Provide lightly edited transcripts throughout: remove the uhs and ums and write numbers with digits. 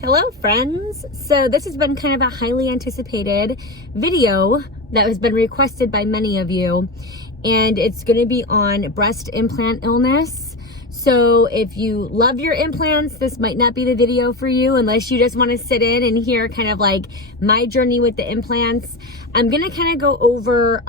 Hello friends. So this has been kind of a highly anticipated video that has been requested by many of you, and it's going to be on breast implant illness. So if you love your implants, this might not be the video for you unless you just want to sit in and hear kind of like my journey with the implants. I'm going to kind of go over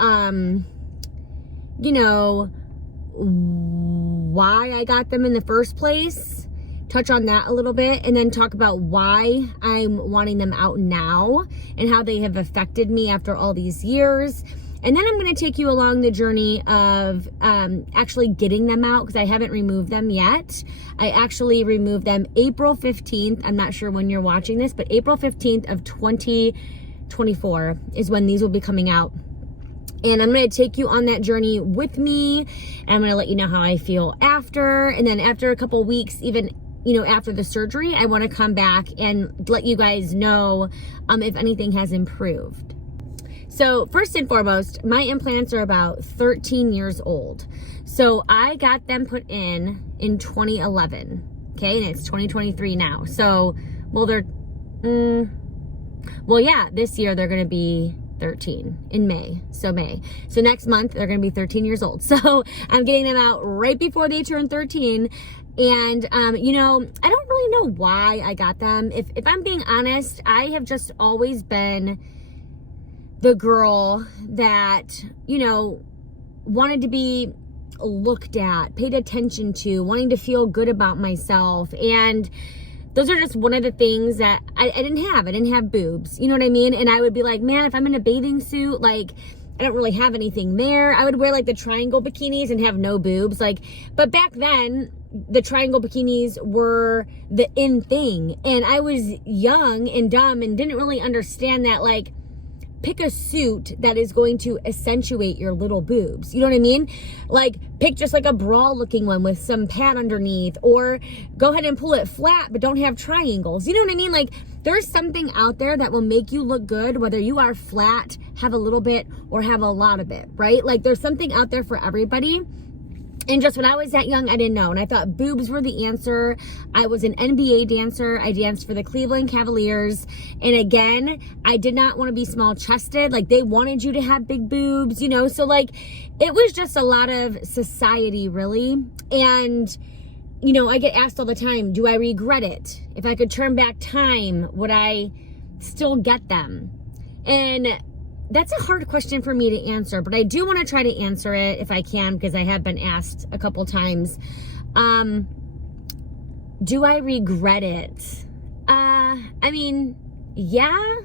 why I got them in the first place, touch on that a little bit, and then talk about why I'm wanting them out now and how they have affected me after all these years. And then I'm going to take you along the journey of actually getting them out, because I haven't removed them yet. I actually removed them April 15th. I'm not sure when you're watching this, but April 15th of 2024 is when these will be coming out. And I'm going to take you on that journey with me, and I'm going to let you know how I feel after. And then after a couple weeks, even after the surgery, I want to come back and let you guys know if anything has improved. So first and foremost, my implants are about 13 years old. So I got them put in 2011. Okay, and it's 2023 now. So, this year they're going to be 13 in May. So next month they're going to be 13 years old. So I'm getting them out right before they turn 13. And, I don't really know why I got them. If I'm being honest, I have just always been the girl that, wanted to be looked at, paid attention to, wanting to feel good about myself. And those are just one of the things that I didn't have. I didn't have boobs. You know what I mean? And I would be like, man, if I'm in a bathing suit, like, I don't really have anything there. I would wear like the triangle bikinis and have no boobs. But back then, the triangle bikinis were the in thing. And I was young and dumb and didn't really understand that, like, pick a suit that is going to accentuate your little boobs. You know what I mean? Like, pick just like a bra looking one with some pad underneath, or go ahead and pull it flat, but don't have triangles. You know what I mean? Like, there's something out there that will make you look good, whether you are flat, have a little bit, or have a lot of it, right? Like, there's something out there for everybody. And just when I was that young, I didn't know. And I thought boobs were the answer. I was an NBA dancer. I danced for the Cleveland Cavaliers. And again, I did not want to be small chested. Like, they wanted you to have big boobs, So like, it was just a lot of society, really. And, I get asked all the time, do I regret it? If I could turn back time, would I still get them? And that's a hard question for me to answer, but I do want to try to answer it if I can, because I have been asked a couple times. Do I regret it? Yeah,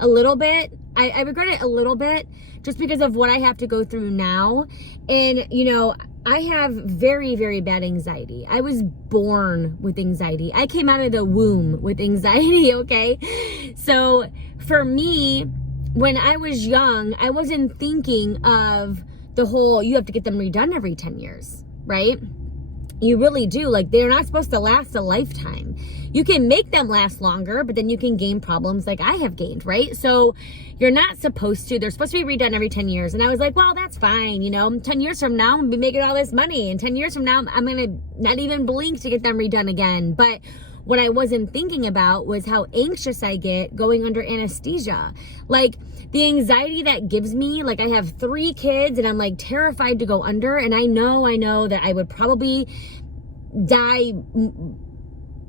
a little bit. I regret it a little bit just because of what I have to go through now. And, I have very, very bad anxiety. I was born with anxiety. I came out of the womb with anxiety, okay? So for me, when I was young, I wasn't thinking of the whole, you have to get them redone every 10 years, right? You really do. Like, they're not supposed to last a lifetime. You can make them last longer, but then you can gain problems like I have gained, right? So you're not supposed to. They're supposed to be redone every 10 years. And I was like, well, that's fine. 10 years from now, I'm going to be making all this money. And 10 years from now, I'm going to not even blink to get them redone again. But what I wasn't thinking about was how anxious I get going under anesthesia. Like, the anxiety that gives me, like, I have 3 kids and I'm like terrified to go under. And I know that I would probably die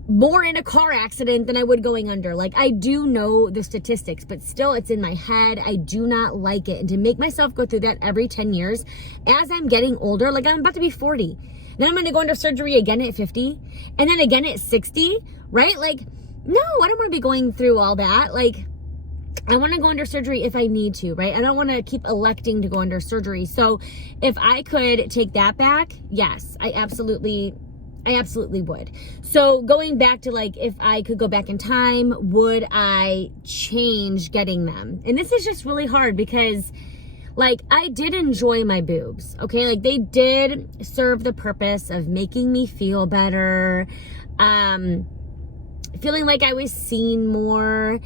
more in a car accident than I would going under. Like, I do know the statistics, but still it's in my head. I do not like it. And to make myself go through that every 10 years as I'm getting older, like, I'm about to be 40. Then I'm going to go under surgery again at 50 and then again at 60, right? Like, no, I don't want to be going through all that. Like, I want to go under surgery if I need to, right? I don't want to keep electing to go under surgery. So if I could take that back, yes, I absolutely would. So going back to, like, if I could go back in time, would I change getting them? And this is just really hard because, like, I did enjoy my boobs, okay? Like, they did serve the purpose of making me feel better, feeling like I was seen more.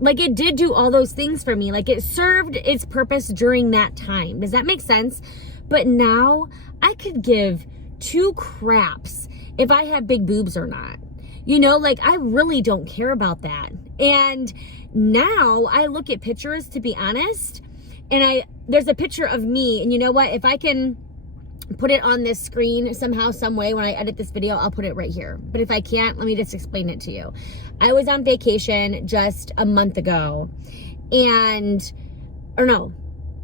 Like, it did do all those things for me. Like, it served its purpose during that time. Does that make sense? But now I could give 2 craps if I have big boobs or not. You know, like I really don't care about that. And now I look at pictures, to be honest, and there's a picture of me, and you know what? If I can put it on this screen somehow, some way, when I edit this video, I'll put it right here. But if I can't, let me just explain it to you. I was on vacation just a month ago, or no,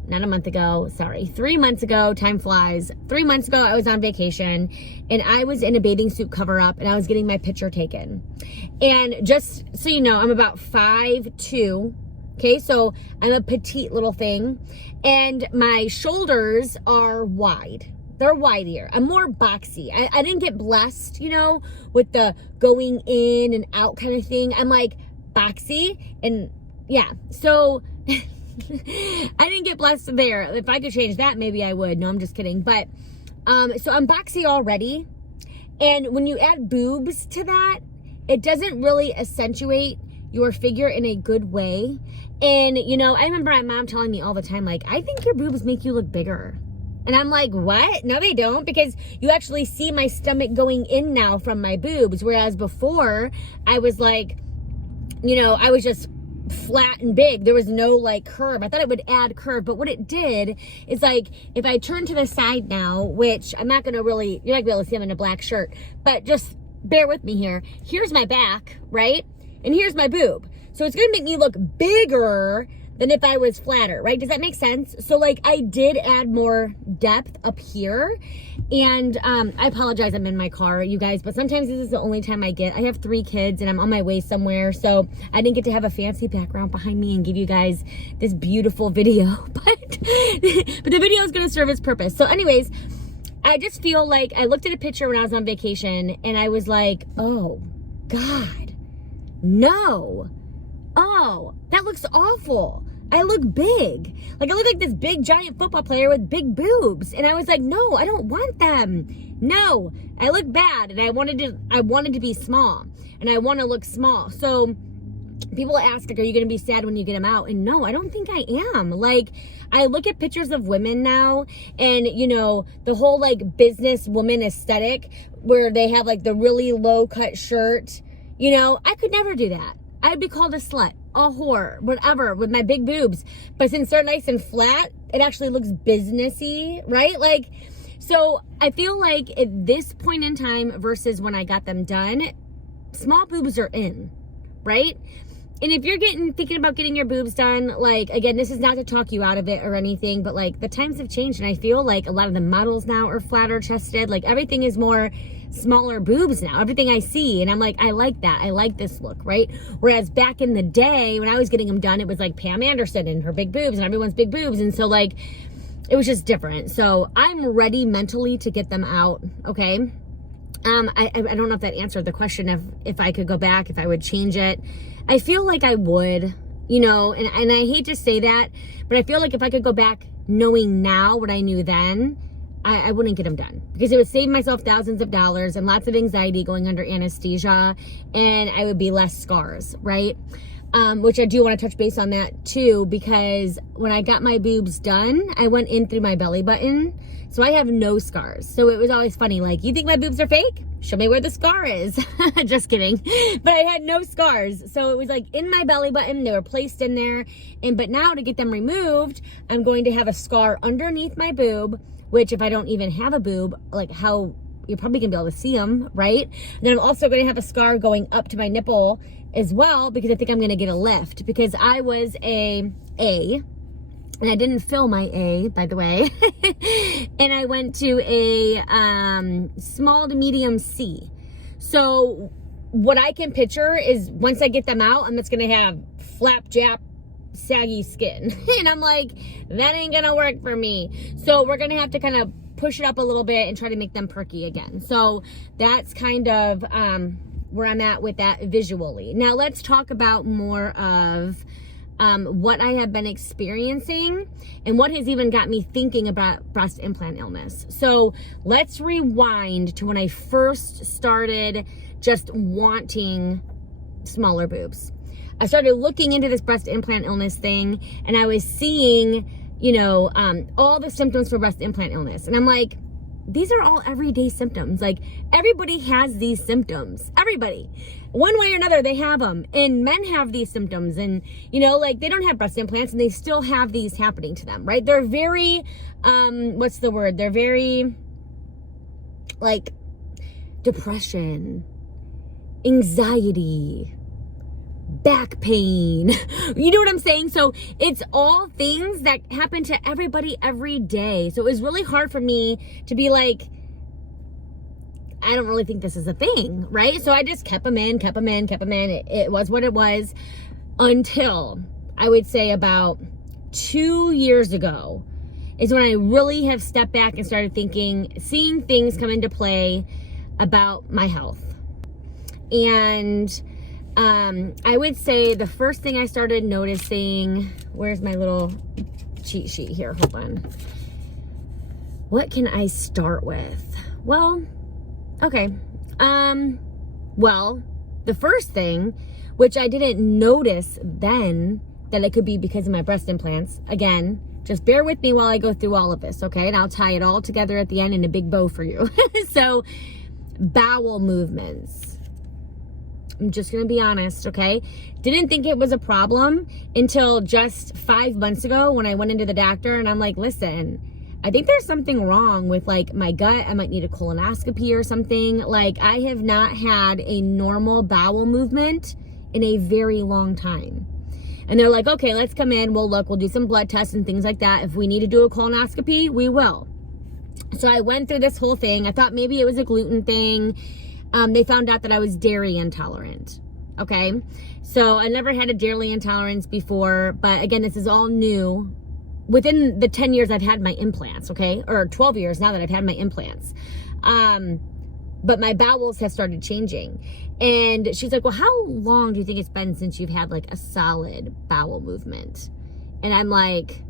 not a month ago, sorry, 3 months ago, time flies. 3 months ago, I was on vacation, and I was in a bathing suit cover up, and I was getting my picture taken. And just so you know, I'm about 5'2". Okay, so I'm a petite little thing, and my shoulders are wide. They're wide here. I'm more boxy. I didn't get blessed, you know, with the going in and out kind of thing. I'm like boxy, and yeah, so I didn't get blessed there. If I could change that, maybe I would. No, I'm just kidding. But so I'm boxy already, and when you add boobs to that, it doesn't really accentuate your figure in a good way. And you know, I remember my mom telling me all the time, like, I think your boobs make you look bigger. And I'm like, what? No, they don't, because you actually see my stomach going in now from my boobs, whereas before I was like, you know, I was just flat and big. There was no like curve. I thought it would add curve, but what it did is, like, if I turn to the side now, which I'm not gonna really, you're not gonna be able to see, I'm in a black shirt, but just bear with me here. Here's my back, right? And here's my boob. So it's gonna make me look bigger than if I was flatter, right? Does that make sense? So like I did add more depth up here, and I apologize, I'm in my car, you guys, but sometimes this is the only time I get. I have 3 kids and I'm on my way somewhere, so I didn't get to have a fancy background behind me and give you guys this beautiful video, but the video is gonna serve its purpose. So anyways, I just feel like I looked at a picture when I was on vacation and I was like, oh God, no. Oh, that looks awful. I look big. Like I look like this big giant football player with big boobs. And I was like, no, I don't want them. No, I look bad, and I wanted to be small, and I want to look small. So people ask, like, are you going to be sad when you get them out? And no, I don't think I am. Like, I look at pictures of women now, and you know, the whole like business woman aesthetic where they have like the really low cut shirt, you know, I could never do that. I'd be called a slut, a whore, whatever, with my big boobs. But since they're nice and flat, it actually looks businessy, right? Like, so I feel like at this point in time versus when I got them done, small boobs are in, right? And if you're thinking about getting your boobs done, like, again, this is not to talk you out of it or anything, but like the times have changed, and I feel like a lot of the models now are flatter chested. Like everything is more smaller boobs now, everything I see, and I'm like, I like that. I like this look, right? Whereas back in the day when I was getting them done, it was like Pam Anderson and her big boobs and everyone's big boobs, and so like it was just different. So I'm ready mentally to get them out, okay? I don't know if that answered the question of if I could go back, if I would change it. I feel like I would, you know, and I hate to say that, but I feel like if I could go back knowing now what I knew then, I wouldn't get them done, because it would save myself thousands of dollars and lots of anxiety going under anesthesia, and I would be less scars, right? Which I do want to touch base on that too, because when I got my boobs done, I went in through my belly button, so I have no scars. So it was always funny, like, you think my boobs are fake? Show me where the scar is. Just kidding. But I had no scars. So it was like in my belly button, they were placed in there. But now to get them removed, I'm going to have a scar underneath my boob, which if I don't even have a boob, like how you're probably gonna be able to see them, right? And then I'm also gonna have a scar going up to my nipple as well, because I think I'm gonna get a lift, because I was a and I didn't fill my A, by the way. And I went to a small to medium C. So what I can picture is once I get them out, I'm just gonna have flapjack saggy skin. And I'm like, that ain't gonna work for me. So we're gonna have to kind of push it up a little bit and try to make them perky again. So that's kind of where I'm at with that visually. Now let's talk about more of what I have been experiencing and what has even got me thinking about breast implant illness. So let's rewind to when I first started just wanting smaller boobs. I started looking into this breast implant illness thing, and I was seeing, you know, all the symptoms for breast implant illness. And I'm like, these are all everyday symptoms. Like, everybody has these symptoms. Everybody. One way or another, they have them. And men have these symptoms. And, you know, like, they don't have breast implants and they still have these happening to them, right? They're very, what's the word? They're very, like, depression, anxiety, back pain. You know what I'm saying? So it's all things that happen to everybody every day. So it was really hard for me to be like, I don't really think this is a thing, right? So I just kept them in. It was what it was until I would say about 2 years ago is when I really have stepped back and started thinking, seeing things come into play about my health. And I would say the first thing I started noticing, where's my little cheat sheet here? Hold on. What can I start with? Well, okay. Well, the first thing, which I didn't notice then that it could be because of my breast implants. Again, just bear with me while I go through all of this, okay? And I'll tie it all together at the end in a big bow for you. So, bowel movements. I'm just going to be honest, okay? Didn't think it was a problem until just 5 months ago when I went into the doctor and I'm like, listen, I think there's something wrong with like my gut. I might need a colonoscopy or something. Like, I have not had a normal bowel movement in a very long time. And they're like, okay, let's come in. We'll look, we'll do some blood tests and things like that. If we need to do a colonoscopy, we will. So I went through this whole thing. I thought maybe it was a gluten thing. They found out that I was dairy intolerant. Okay. So I never had a dairy intolerance before, but again, this is all new within the 10 years I've had my implants. Okay. Or 12 years now that I've had my implants. But my bowels have started changing. And she's like, well, how long do you think it's been since you've had like a solid bowel movement? And I'm like,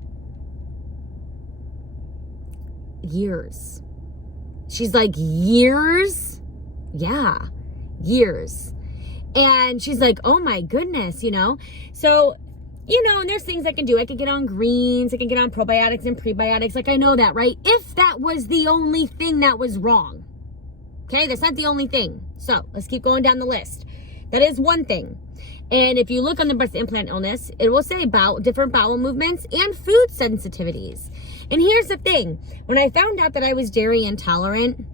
years. She's like, years? Yeah, years. And she's like, oh my goodness, you know? So, you know, and there's things I can do. I can get on greens. I can get on probiotics and prebiotics. Like, I know that, right? If that was the only thing that was wrong. Okay, that's not the only thing. So let's keep going down the list. That is one thing. And if you look on the breast implant illness, it will say about different bowel movements and food sensitivities. And here's the thing. When I found out that I was dairy intolerant,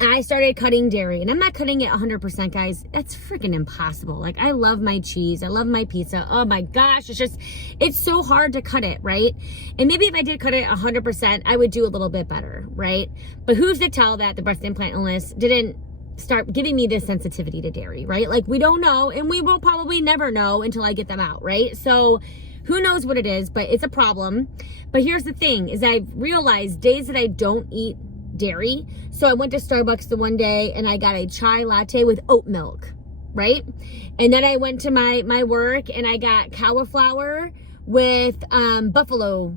I started cutting dairy. And I'm not cutting it 100%, guys. That's freaking impossible. Like, I love my cheese. I love my pizza. Oh my gosh. It's so hard to cut it, right? And maybe if I did cut it 100%, I would do a little bit better, right? But who's to tell that the breast implant illness didn't start giving me this sensitivity to dairy, right? Like, we don't know, and we will probably never know until I get them out, right? So who knows what it is, but it's a problem. But here's the thing, is I've realized days that I don't eat dairy. So I went to Starbucks the one day and I got a chai latte with oat milk, right? And then I went to my work and I got cauliflower with buffalo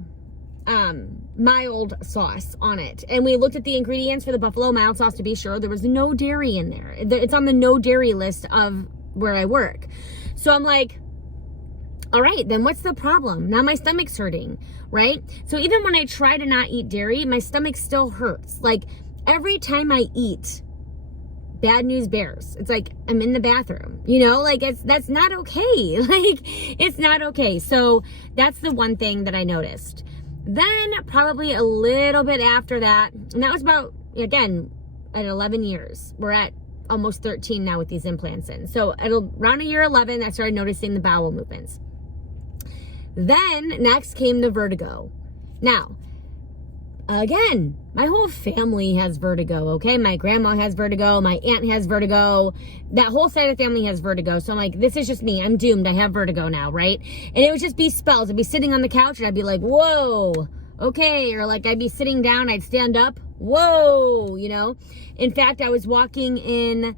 mild sauce on it. And we looked at the ingredients for the buffalo mild sauce to be sure there was no dairy in there. It's on the no dairy list of where I work. So I'm like, all right, then what's the problem? Now my stomach's hurting, right? So even when I try to not eat dairy, my stomach still hurts. Like, every time I eat, bad news bears. It's like I'm in the bathroom, you know, like that's not okay. Like, it's not okay. So that's the one thing that I noticed. Then probably a little bit after that, and that was about, again, at 11 years. We're at almost 13 now with these implants in. So at around year 11, I started noticing the bowel movements. Then next came the vertigo. Now, again, my whole family has vertigo, okay? My grandma has vertigo. My aunt has vertigo. That whole side of the family has vertigo. So I'm like, this is just me. I'm doomed. I have vertigo now, right? And it would just be spells. I'd be sitting on the couch and I'd be like, whoa, okay. Or like I'd be sitting down, I'd stand up, whoa, you know? In fact, I was walking in,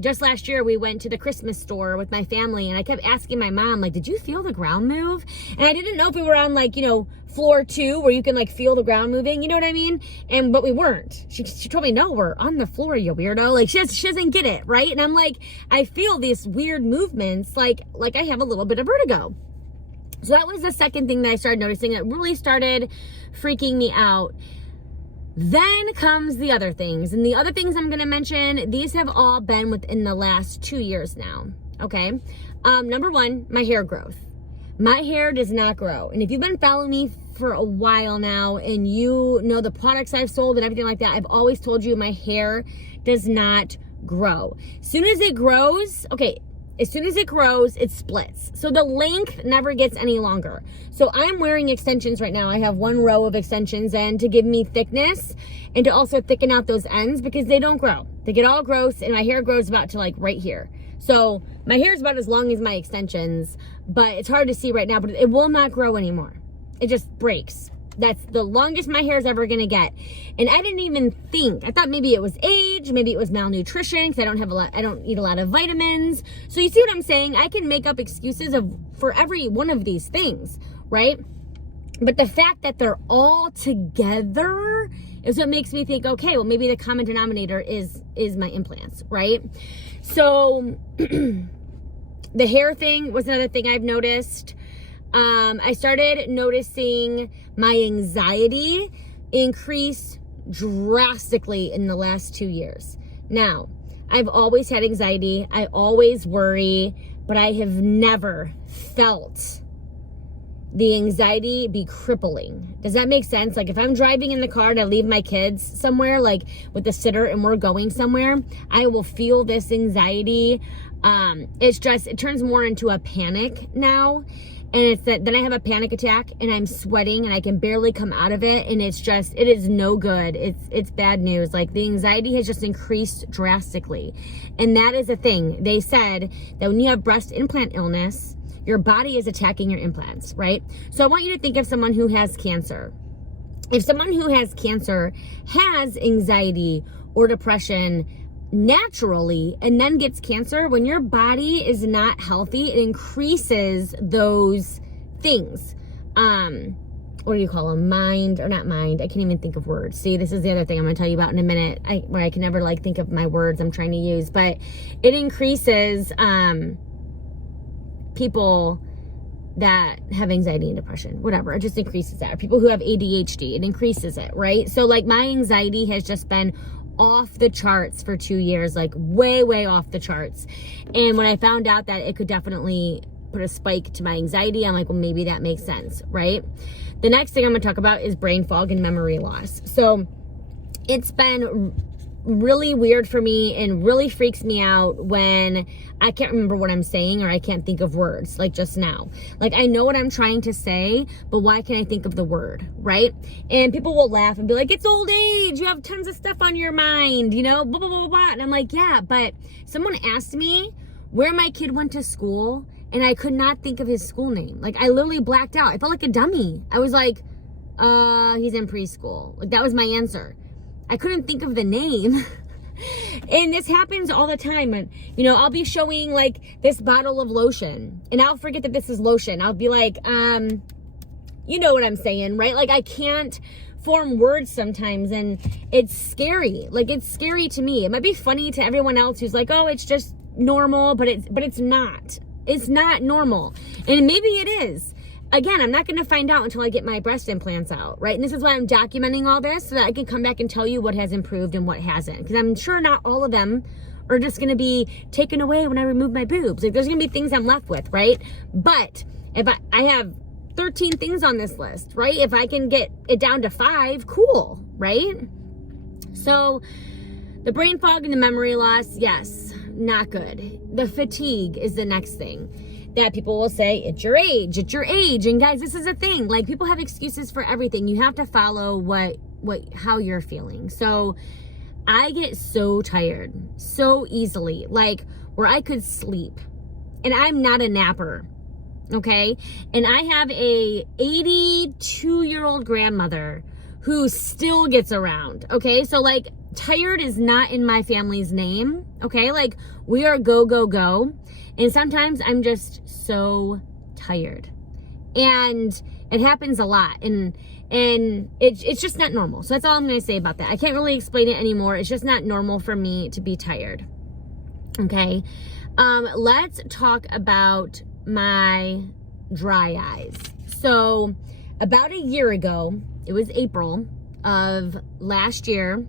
just last year, we went to the Christmas store with my family and I kept asking my mom, like, did you feel the ground move? And I didn't know if we were on, like, you know, floor 2 where you can like feel the ground moving, you know what I mean? But we weren't. She told me, no, we're on the floor, you weirdo. Like, she doesn't get it, right? And I'm like, I feel these weird movements, like I have a little bit of vertigo. So that was the second thing that I started noticing that really started freaking me out. Then comes the other things. And the other things I'm going to mention, these have all been within the last 2 years now. Okay. Number one, my hair growth. My hair does not grow. And if you've been following me for a while now and you know the products I've sold and everything like that, I've always told you my hair does not grow. As soon as it grows, it splits. So the length never gets any longer. So I'm wearing extensions right now. I have one row of extensions in to give me thickness and to also thicken out those ends because they don't grow. They get all gross and my hair grows about to like right here. So my hair is about as long as my extensions, but it's hard to see right now, but it will not grow anymore. It just breaks. That's the longest my hair is ever going to get. And I didn't even think, I thought maybe it was age, maybe it was malnutrition because I don't eat a lot of vitamins. So you see what I'm saying? I can make up excuses for every one of these things, right? But the fact that they're all together is what makes me think, okay, well, maybe the common denominator is my implants, right? So the hair thing was another thing I've noticed. I started noticing my anxiety increase drastically in the last 2 years. Now, I've always had anxiety. I always worry, but I have never felt the anxiety be crippling. Does that make sense? Like if I'm driving in the car and I leave my kids somewhere, like with the sitter and we're going somewhere, I will feel this anxiety. It turns more into a panic now. And it's that then I have a panic attack and I'm sweating and I can barely come out of it. And it is no good. It's bad news. Like the anxiety has just increased drastically. And that is a thing. They said that when you have breast implant illness, your body is attacking your implants, right? So I want you to think of someone who has cancer. If someone who has cancer has anxiety or depression naturally and then gets cancer, when your body is not healthy, it increases those things. What do you call them? Mind or not mind? I can't even think of words. See, this is the other thing I'm going to tell you about in a minute, where I can never like think of my words I'm trying to use, but it increases people that have anxiety and depression, whatever. It just increases that. Or people who have ADHD, it increases it, right? So like my anxiety has just been off the charts for 2 years, like way off the charts. And when I found out that it could definitely put a spike to my anxiety, I'm like, well, maybe that makes sense, right? The next thing I'm going to talk about is brain fog and memory loss. So it's been really weird for me and really freaks me out when I can't remember what I'm saying or I can't think of words, like just now. Like I know what I'm trying to say, but why can't I think of the word, right? And people will laugh and be like, it's old age, you have tons of stuff on your mind, you know, blah, blah, blah, blah. And I'm like, yeah, but someone asked me where my kid went to school and I could not think of his school name. Like I literally blacked out. I felt like a dummy. I was like, he's in preschool. Like that was my answer. I couldn't think of the name. And this happens all the time. And, you know, I'll be showing like this bottle of lotion and I'll forget that this is lotion. I'll be like, you know what I'm saying, right? Like I can't form words sometimes and it's scary. Like it's scary to me. It might be funny to everyone else who's like, oh, it's just normal, but it's not. It's not normal. And maybe it is. Again, I'm not going to find out until I get my breast implants out, right? And this is why I'm documenting all this so that I can come back and tell you what has improved and what hasn't. Because I'm sure not all of them are just going to be taken away when I remove my boobs. Like there's going to be things I'm left with, right? But if I have 13 things on this list, right? If I can get it down to 5, cool, right? So the brain fog and the memory loss, yes, not good. The fatigue is the next thing. That people will say, it's your age. And guys, this is a thing. Like people have excuses for everything. You have to follow how you're feeling. So I get so tired so easily, like where I could sleep. And I'm not a napper. Okay. And I have a 82-year-old grandmother who still gets around. Okay. So like tired is not in my family's name. Okay. Like we are go, go, go. And sometimes I'm just so tired and it happens a lot and it's just not normal. So that's all I'm going to say about that. I can't really explain it anymore. It's just not normal for me to be tired. Okay. Let's talk about my dry eyes. So about a year ago, it was April, of last year,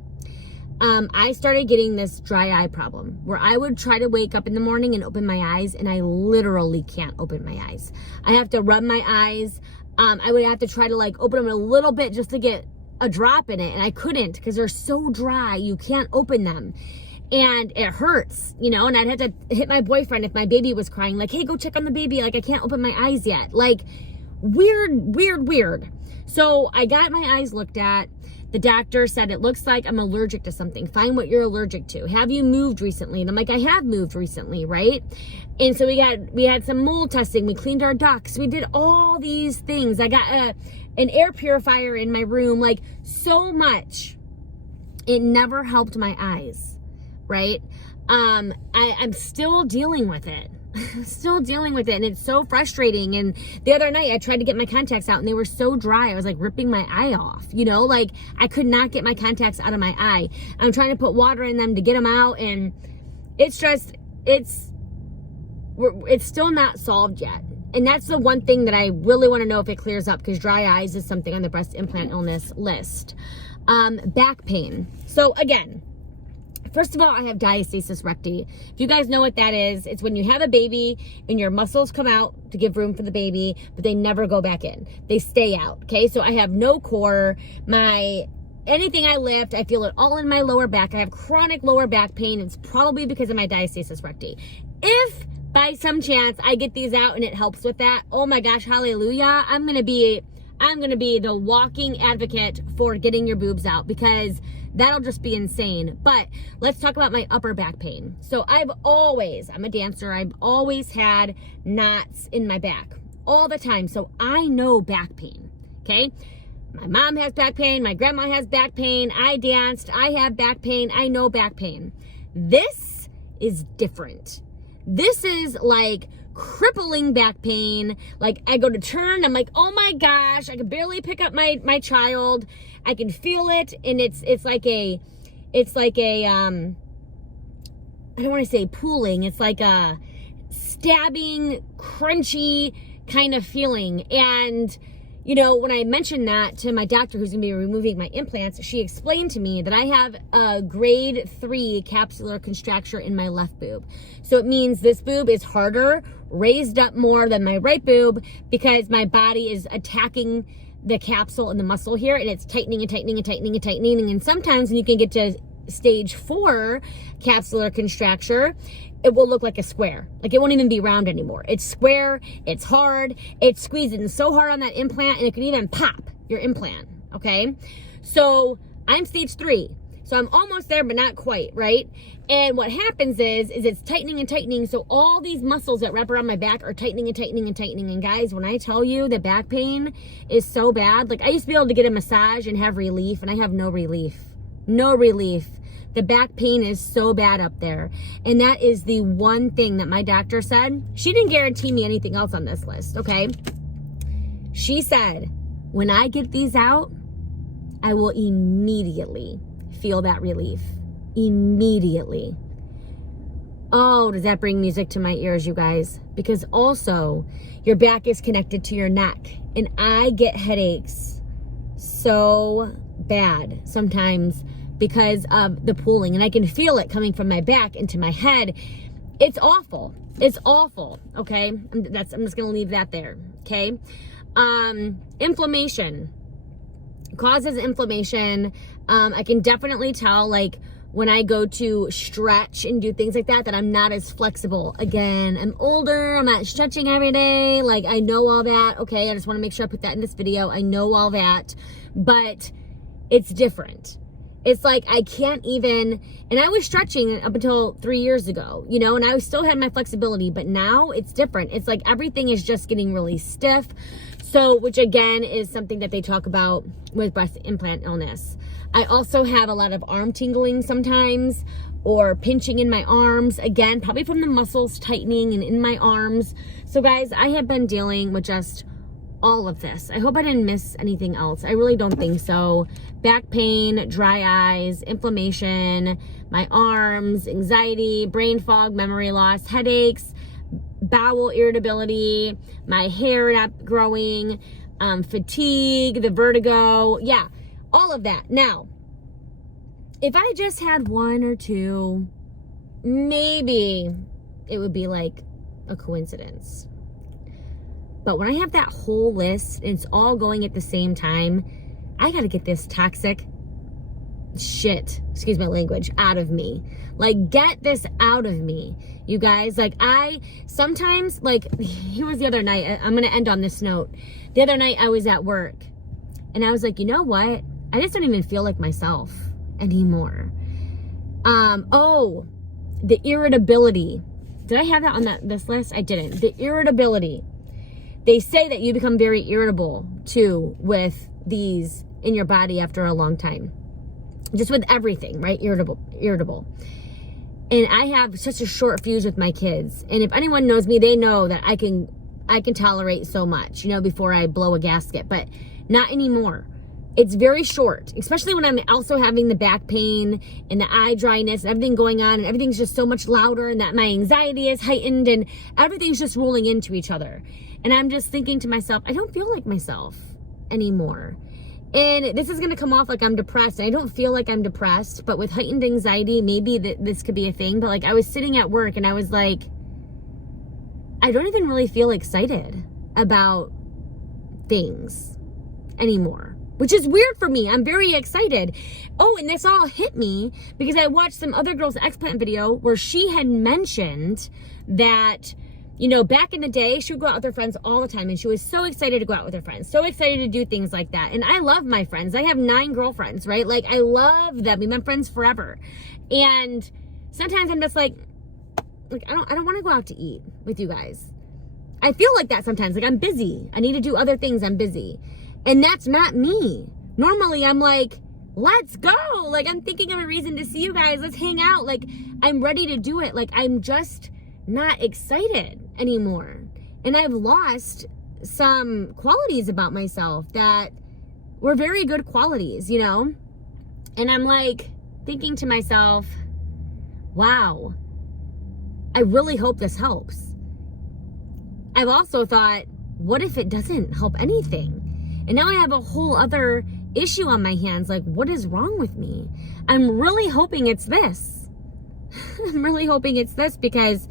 I started getting this dry eye problem where I would try to wake up in the morning and open my eyes, and I literally can't open my eyes. I have to rub my eyes. I would have to try to like open them a little bit just to get a drop in it, and I couldn't because they're so dry. You can't open them. And it hurts, you know, and I'd have to hit my boyfriend if my baby was crying, like, hey, go check on the baby. Like, I can't open my eyes yet. Like, weird. So I got my eyes looked at. The doctor said, it looks like I'm allergic to something. Find what you're allergic to. Have you moved recently? And I'm like, I have moved recently, right? And so we had some mold testing. We cleaned our ducts. We did all these things. I got an air purifier in my room, like so much. It never helped my eyes. Right? I'm still dealing with it. And it's so frustrating. And the other night I tried to get my contacts out and they were so dry. I was like ripping my eye off, you know, like I could not get my contacts out of my eye. I'm trying to put water in them to get them out. And it's still not solved yet. And that's the one thing that I really want to know if it clears up, because dry eyes is something on the breast implant illness list. Back pain. So again, first of all, I have diastasis recti. If you guys know what that is, it's when you have a baby and your muscles come out to give room for the baby, but they never go back in. They stay out, okay? So I have no core. Anything I lift, I feel it all in my lower back. I have chronic lower back pain. It's probably because of my diastasis recti. If by some chance I get these out and it helps with that, oh my gosh, hallelujah. I'm going to be the walking advocate for getting your boobs out, because that'll just be insane. But let's talk about my upper back pain. So I'm a dancer. I've always had knots in my back all the time. So I know back pain, okay? My mom has back pain. My grandma has back pain. I danced. I have back pain. I know back pain. This is different. This is like crippling back pain. Like I go to turn, I'm like, oh my gosh, I can barely pick up my child. I can feel it, and it's like a I don't want to say pooling. It's like a stabbing, crunchy kind of feeling. And you know, when I mentioned that to my doctor who's going to be removing my implants, she explained to me that I have a grade 3 capsular contracture in my left boob. So it means this boob is harder, raised up more than my right boob, because my body is attacking the capsule and the muscle here, and it's tightening and tightening and tightening and tightening. And sometimes when you can get to stage 4 capsular contracture, it will look like a square. Like it won't even be round anymore. It's square, it's hard, it's squeezing so hard on that implant, and it could even pop your implant, okay? So I'm stage 3. So I'm almost there, but not quite, right? And what happens is it's tightening and tightening. So all these muscles that wrap around my back are tightening and tightening and tightening. And guys, when I tell you that back pain is so bad, like I used to be able to get a massage and have relief, and I have no relief. No relief. The back pain is so bad up there. And that is the one thing that my doctor said. She didn't guarantee me anything else on this list, okay? She said, when I get these out, I will immediately feel that relief. Immediately. Oh, does that bring music to my ears, you guys? Because also, your back is connected to your neck. And I get headaches so bad sometimes because of the pooling, and I can feel it coming from my back into my head. It's awful. It's awful. Okay. I'm just going to leave that there. Okay. Inflammation causes inflammation. I can definitely tell, like when I go to stretch and do things like that I'm not as flexible. Again, I'm older. I'm not stretching every day. Like I know all that. Okay. I just want to make sure I put that in this video. I know all that, but it's different. It's like I can't even, and I was stretching up until 3 years ago, you know, and I still had my flexibility, but now it's different. It's like everything is just getting really stiff. So, which again is something that they talk about with breast implant illness. I also have a lot of arm tingling sometimes, or pinching in my arms, again, probably from the muscles tightening and in my arms. So guys, I have been dealing with just all of this. I hope I didn't miss anything else. I really don't think so. Back pain, dry eyes, inflammation, my arms, anxiety, brain fog, memory loss, headaches, bowel irritability, my hair not growing, fatigue, the vertigo. Yeah, all of that. Now, if I just had one or two, maybe it would be like a coincidence. But when I have that whole list and it's all going at the same time, I got to get this toxic shit, excuse my language, out of me. Like, get this out of me, you guys. Like, I sometimes, like, here was the other night, I'm going to end on this note. The other night I was at work and I was like, you know what? I just don't even feel like myself anymore. The irritability. Did I have that on this list? I didn't. The irritability. They say that you become very irritable too with these in your body after a long time. Just with everything, right? Irritable. And I have such a short fuse with my kids. And if anyone knows me, they know that I can tolerate so much, you know, before I blow a gasket, but not anymore. It's very short, especially when I'm also having the back pain and the eye dryness and everything going on, and everything's just so much louder, and that my anxiety is heightened and everything's just rolling into each other. And I'm just thinking to myself, I don't feel like myself anymore. And this is going to come off like I'm depressed. I don't feel like I'm depressed, but with heightened anxiety, maybe this could be a thing. But like, I was sitting at work and I was like, I don't even really feel excited about things anymore, which is weird for me. I'm very excited. Oh, and this all hit me because I watched some other girl's explant video where she had mentioned that, you know, back in the day, she would go out with her friends all the time, and she was so excited to go out with her friends, so excited to do things like that. And I love my friends. I have 9 girlfriends, right? Like, I love them. We've been friends forever. And sometimes I'm just like I don't want to go out to eat with you guys. I feel like that sometimes. Like, I'm busy. I need to do other things. I'm busy. And that's not me. Normally, I'm like, let's go. Like, I'm thinking of a reason to see you guys. Let's hang out. Like, I'm ready to do it. Like, I'm just not excited anymore. And I've lost some qualities about myself that were very good qualities, you know? And I'm like thinking to myself, wow, I really hope this helps. I've also thought, what if it doesn't help anything? And now I have a whole other issue on my hands. Like, what is wrong with me? I'm really hoping it's this. I'm really hoping it's this, because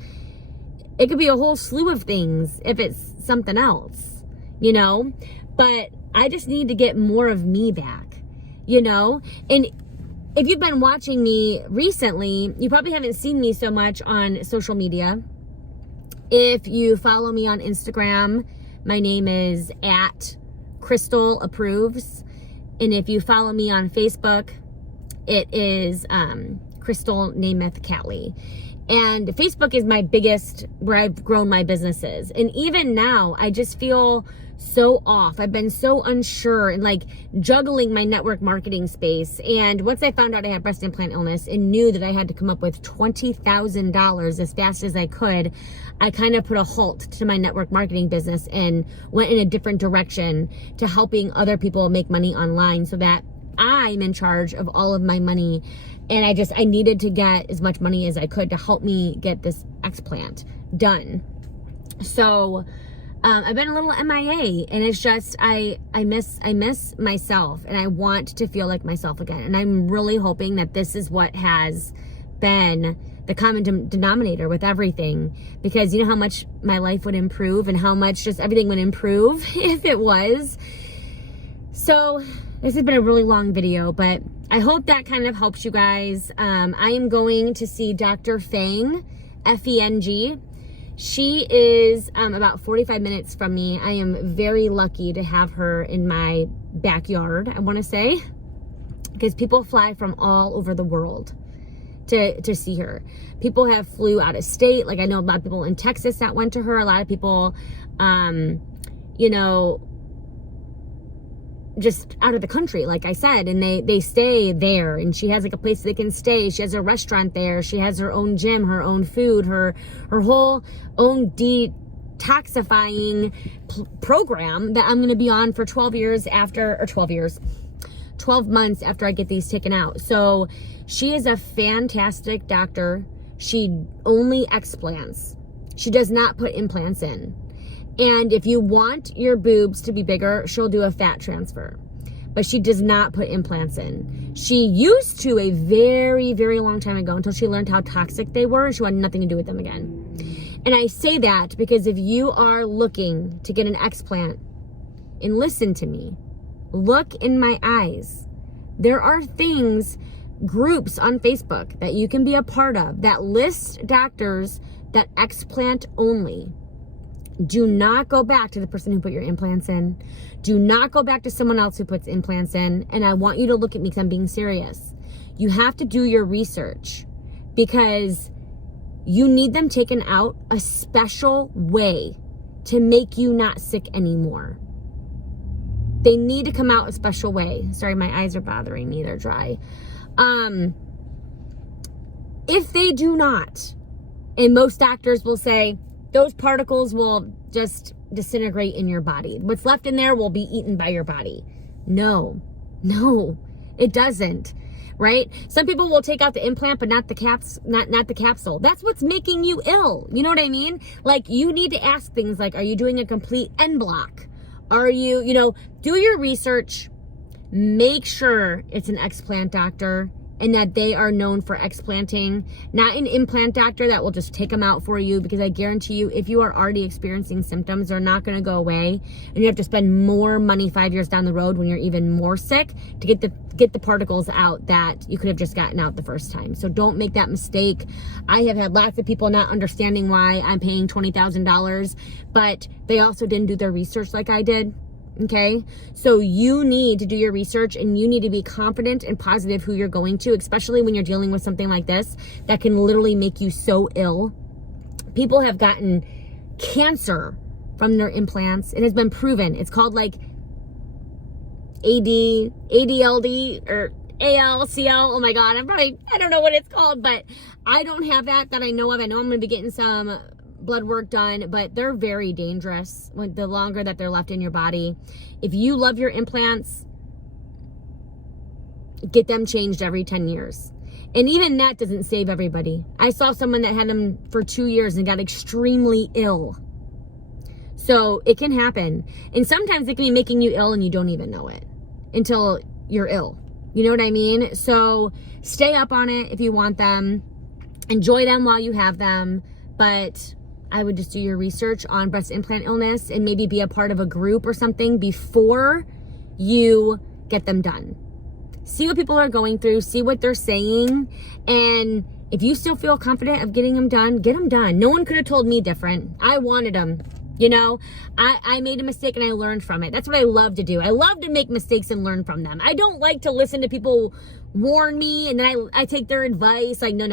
it could be a whole slew of things if it's something else, you know? But I just need to get more of me back, you know? And if you've been watching me recently, you probably haven't seen me so much on social media. If you follow me on Instagram, my name is @CrystalApproves. And if you follow me on Facebook, it is Crystal Namath Catley. And Facebook is my biggest, where I've grown my businesses. And even now, I just feel so off. I've been so unsure and like juggling my network marketing space. And once I found out I had breast implant illness and knew that I had to come up with $20,000 as fast as I could, I kind of put a halt to my network marketing business and went in a different direction to helping other people make money online, so that I'm in charge of all of my money. And I needed to get as much money as I could to help me get this explant done. So I've been a little MIA, and it's just, I miss myself, and I want to feel like myself again. And I'm really hoping that this is what has been the common denominator with everything, because you know how much my life would improve and how much just everything would improve if it was. So this has been a really long video, but I hope that kind of helps you guys. I am going to see Dr. Feng, F-E-N-G. She is about 45 minutes from me. I am very lucky to have her in my backyard, I want to say, because people fly from all over the world to see her. People have flew out of state. Like, I know a lot of people in Texas that went to her. A lot of people, you know, just out of the country, like I said, and they stay there, and she has like a place they can stay. She has a restaurant there. She has her own gym, her own food, her whole own detoxifying program that I'm going to be on for 12 months after I get these taken out. So she is a fantastic doctor. She only explants. She does not put implants in. And if you want your boobs to be bigger, she'll do a fat transfer. but she does not put implants in. She used to a very, very long time ago until she learned how toxic they were. She wanted nothing to do with them again. And I say that because if you are looking to get an explant, and listen to me, look in my eyes. There are groups on Facebook that you can be a part of that list doctors that explant only. Do not go back to the person who put your implants in. Do not go back to someone else who puts implants in. And I want you to look at me because I'm being serious. You have to do your research because you need them taken out a special way to make you not sick anymore. They need to come out a special way. Sorry, my eyes are bothering me. They're dry. If they do not, and most doctors will say, those particles will just disintegrate in your body. What's left in there will be eaten by your body. No, it doesn't, right? Some people will take out the implant, but not the not the capsule. That's what's making you ill. You know what I mean? Like, you need to ask things like, are you doing a complete end block? Are you, do your research, make sure it's an explant doctor and that they are known for explanting, not an implant doctor that will just take them out for you, because I guarantee you, if you are already experiencing symptoms, they're not going to go away, and you have to spend more money 5 years down the road when you're even more sick to get the particles out that you could have just gotten out the first time. So don't make that mistake. I have had lots of people not understanding why I'm paying $20,000, but they also didn't do their research like I did. Okay, so you need to do your research and you need to be confident and positive who you're going to, especially when you're dealing with something like this that can literally make you so ill. People have gotten cancer from their implants. It has been proven. It's called like ADLD or ALCL. Oh my God, I don't know what it's called, but I don't have that I know of. I know I'm going to be getting some blood work done, but they're very dangerous the longer that they're left in your body. If you love your implants, get them changed every 10 years. And even that doesn't save everybody. I saw someone that had them for 2 years and got extremely ill. So it can happen. And sometimes it can be making you ill and you don't even know it until you're ill. You know what I mean? So stay up on it if you want them. Enjoy them while you have them. But I would just do your research on breast implant illness and maybe be a part of a group or something before you get them done. See what people are going through, see what they're saying, and if you still feel confident of getting them done, get them done. No one could have told me different. I wanted them. I made a mistake and I learned from it. That's what I love to do. I love to make mistakes and learn from them. I don't like to listen to people warn me and then I take their advice. Like, no.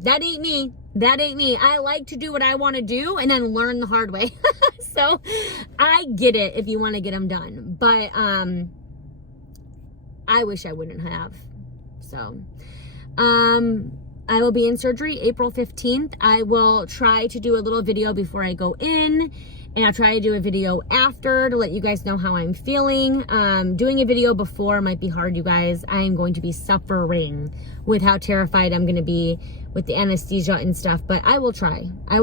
That ain't me. I like to do what I want to do and then learn the hard way. So I get it if you want to get them done. But I wish I wouldn't have. So I will be in surgery April 15th. I will try to do a little video before I go in, and I'll try to do a video after to let you guys know how I'm feeling. Doing a video before might be hard, you guys. I am going to be suffering with how terrified I'm going to be with the anesthesia and stuff, but I will try. I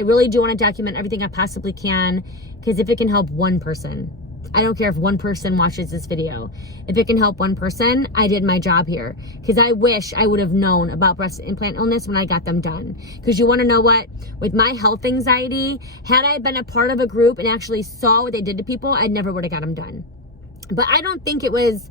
really do want to document everything I possibly can, because if it can help one person, I don't care if one person watches this video. If it can help one person, I did my job here. Because I wish I would have known about breast implant illness when I got them done. Because you want to know what? With my health anxiety, had I been a part of a group and actually saw what they did to people, I never would have got them done. But I don't think it was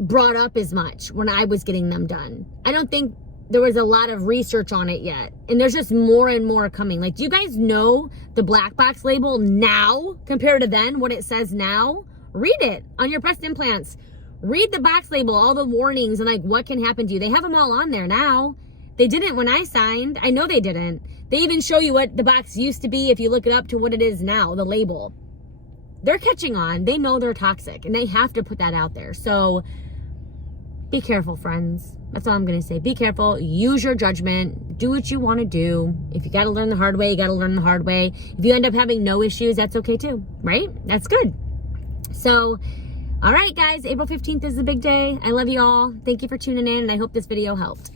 brought up as much when I was getting them done. I don't think there was a lot of research on it yet. And there's just more and more coming. Like, do you guys know the black box label now compared to then, what it says now? Read it on your breast implants. Read the box label, all the warnings and like what can happen to you. They have them all on there now. They didn't when I signed. I know they didn't. They even show you what the box used to be if you look it up to what it is now, the label. They're catching on. They know they're toxic and they have to put that out there. So be careful, friends. That's all I'm going to say. Be careful. Use your judgment. Do what you want to do. If you got to learn the hard way, you got to learn the hard way. If you end up having no issues, that's okay too, right? That's good. So, all right, guys. April 15th is the big day. I love you all. Thank you for tuning in, and I hope this video helped.